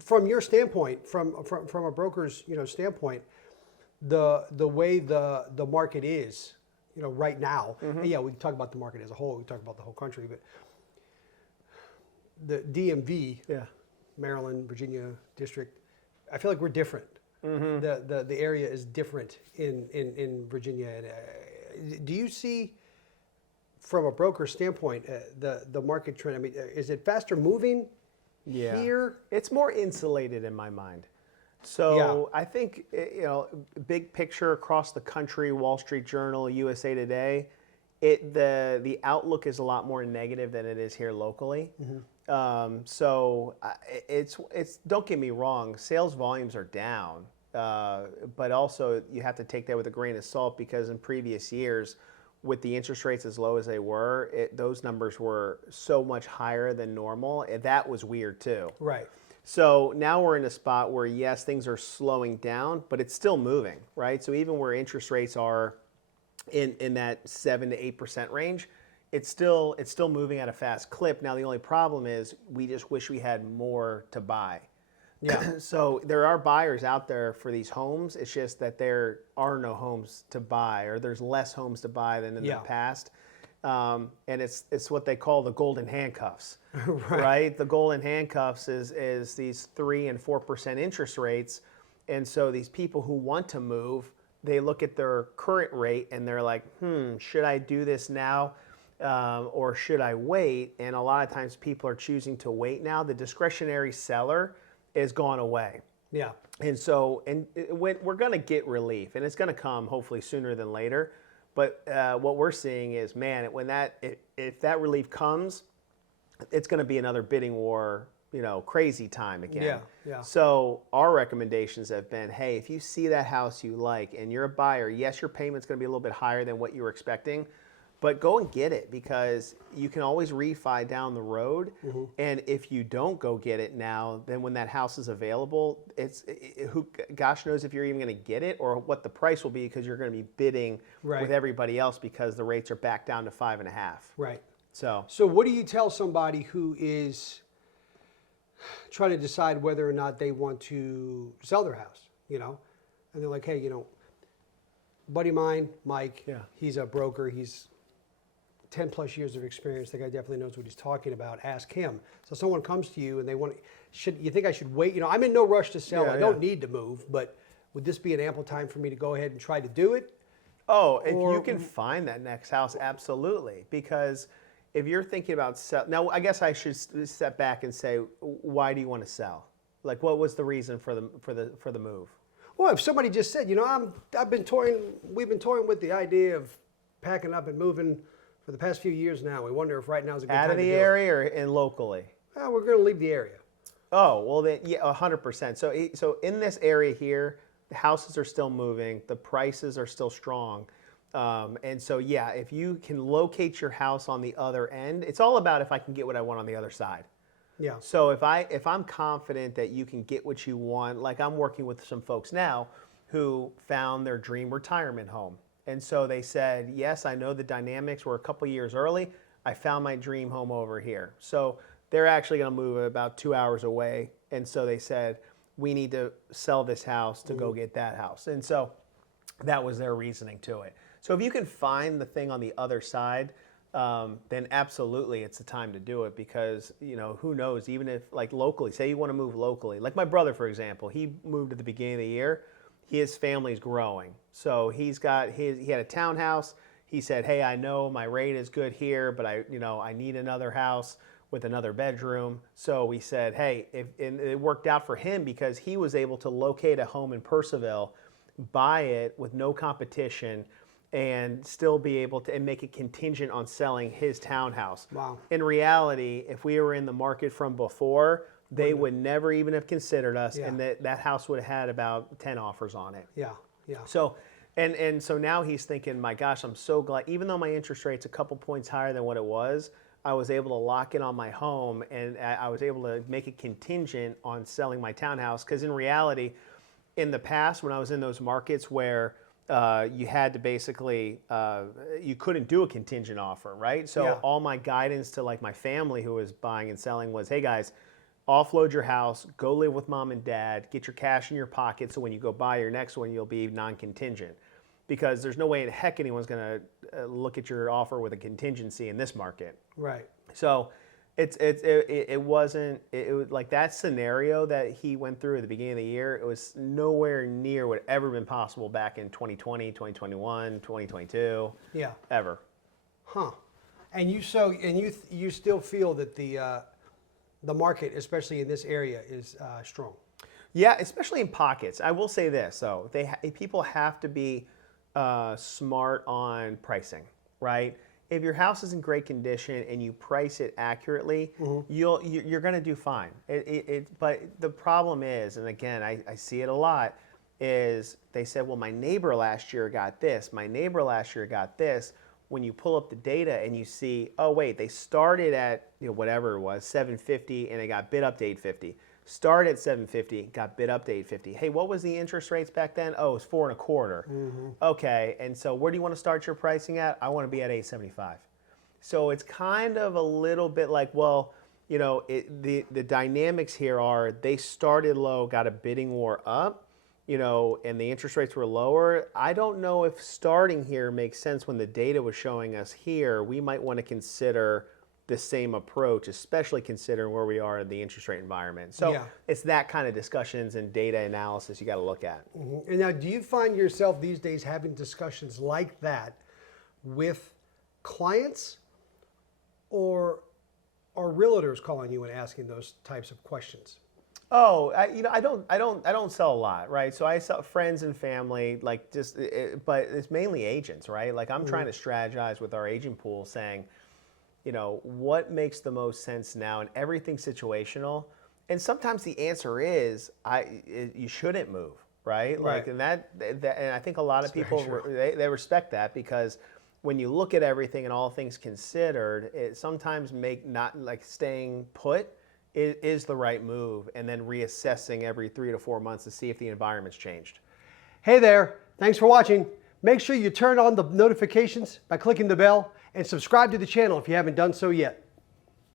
from your standpoint, from a broker's standpoint, the way the market is, right now. And yeah, we can talk about the market as a whole. We can talk about the whole country, but the DMV, Maryland, Virginia district, I feel like we're different. The area is different in Virginia. And, do you see, from a broker standpoint, the market trend? I mean, is it faster moving here? It's more insulated in my mind. So I think, big picture across the country, Wall Street Journal, USA Today, the outlook is a lot more negative than it is here locally. So it's don't get me wrong, sales volumes are down, but also you have to take that with a grain of salt, because in previous years, with the interest rates as low as they were, those numbers were so much higher than normal. That was weird too. Right. So now we're in a spot where, yes, things are slowing down, but it's still moving, right? So even where interest rates are in that 7 to 8% range, it's still moving at a fast clip. Now the only problem is we just wish we had more to buy. Yeah. So there are buyers out there for these homes. It's just that there are no homes to buy, or there's less homes to buy than in the past. And it's what they call the golden handcuffs, right? The golden handcuffs is these 3 and 4% interest rates. And so these people who want to move, they look at their current rate and they're like, should I do this now? Or should I wait? And a lot of times people are choosing to wait now. The discretionary seller is gone away. Yeah. And so, we're going to get relief, and it's going to come hopefully sooner than later. But what we're seeing is, man, if that relief comes, it's going to be another bidding war, crazy time again. Yeah. So our recommendations have been, hey, if you see that house you like and you're a buyer, yes, your payment's going to be a little bit higher than what you were expecting, but go and get it, because you can always refi down the road. And if you don't go get it now, then when that house is available, gosh knows if you're even going to get it or what the price will be, because you're going to be bidding with everybody else because the rates are back down to 5.5. Right. So what do you tell somebody who is trying to decide whether or not they want to sell their house, and they're like, hey, buddy of mine, Mike, he's a broker, he's 10 plus years of experience. The guy definitely knows what he's talking about. Ask him. So someone comes to you and they want, you think I should wait? I'm in no rush to sell. I don't need to move, but would this be an ample time for me to go ahead and try to do it? Oh, if you can find that next house, absolutely. Because if you're thinking about now I guess I should step back and say, why do you want to sell? Like, what was the reason for the move? Well, if somebody just said, we've been toying with the idea of packing up and moving for the past few years now. We wonder if right now is a good time to do it. Out of the area or in locally? We're going to leave the area. Oh, well, then, 100%. So in this area here, the houses are still moving. The prices are still strong. And so, if you can locate your house on the other end, it's all about if I can get what I want on the other side. Yeah. So if I'm confident that you can get what you want, like I'm working with some folks now who found their dream retirement home. And so they said, yes, I know the dynamics were a couple years early. I found my dream home over here. So they're actually going to move about 2 hours away. And so they said, we need to sell this house to go get that house. And so that was their reasoning to it. So if you can find the thing on the other side, then absolutely it's the time to do it, because, who knows, even if like locally, say you want to move locally, like my brother, for example, he moved at the beginning of the year. His family's growing. So he had a townhouse. He said, hey, I know my rate is good here, but I need another house with another bedroom. So we said, hey, and it worked out for him because he was able to locate a home in Purcellville, buy it with no competition, and still be able to and make it contingent on selling his townhouse. Wow. In reality, if we were in the market from before, they would never even have considered us, and that house would have had about 10 offers on it. Yeah. So, and so now he's thinking, my gosh, I'm so glad, even though my interest rate's a couple points higher than what it was, I was able to lock in on my home, and I was able to make it contingent on selling my townhouse. Because in reality, in the past, when I was in those markets where you had to basically, you couldn't do a contingent offer, right? So all my guidance to like my family who was buying and selling was, hey guys, offload your house, go live with mom and dad, get your cash in your pocket so when you go buy your next one, you'll be non-contingent. Because there's no way in heck anyone's going to look at your offer with a contingency in this market. Right. So it wasn't like that scenario that he went through at the beginning of the year. It was nowhere near what ever been possible back in 2020, 2021, 2022. Yeah. Ever. Huh. And you still feel that the market, especially in this area, is strong. Yeah, especially in pockets. I will say this though: people have to be smart on pricing, right? If your house is in great condition and you price it accurately, you're going to do fine. But the problem is, and again, I see it a lot, is they said, well, my neighbor last year got this. My neighbor last year got this. When you pull up the data and you see, oh wait, they started at whatever it was, 750, and they got bid up to 850. Started at 750, got bid up to 850. Hey, what was the interest rates back then? Oh, it was 4.25. Okay, and so where do you want to start your pricing at? I want to be at 875. So it's kind of a little bit like, well, the dynamics here are they started low, got a bidding war up, and the interest rates were lower. I don't know if starting here makes sense when the data was showing us here. We might want to consider the same approach, especially considering where we are in the interest rate environment. So it's that kind of discussions and data analysis you got to look at. And now, do you find yourself these days having discussions like that with clients, or are realtors calling you and asking those types of questions? Oh, I don't sell a lot, right? So I sell friends and family, but it's mainly agents, right? Like I'm trying to strategize with our agent pool, saying, what makes the most sense now, and everything's situational. And sometimes the answer is you shouldn't move, right? Like, and and I think a lot of people they respect that, because when you look at everything and all things considered, it sometimes not like staying put is the right move, and then reassessing every 3 to 4 months to see if the environment's changed. Hey there, thanks for watching. Make sure you turn on the notifications by clicking the bell, and subscribe to the channel if you haven't done so yet.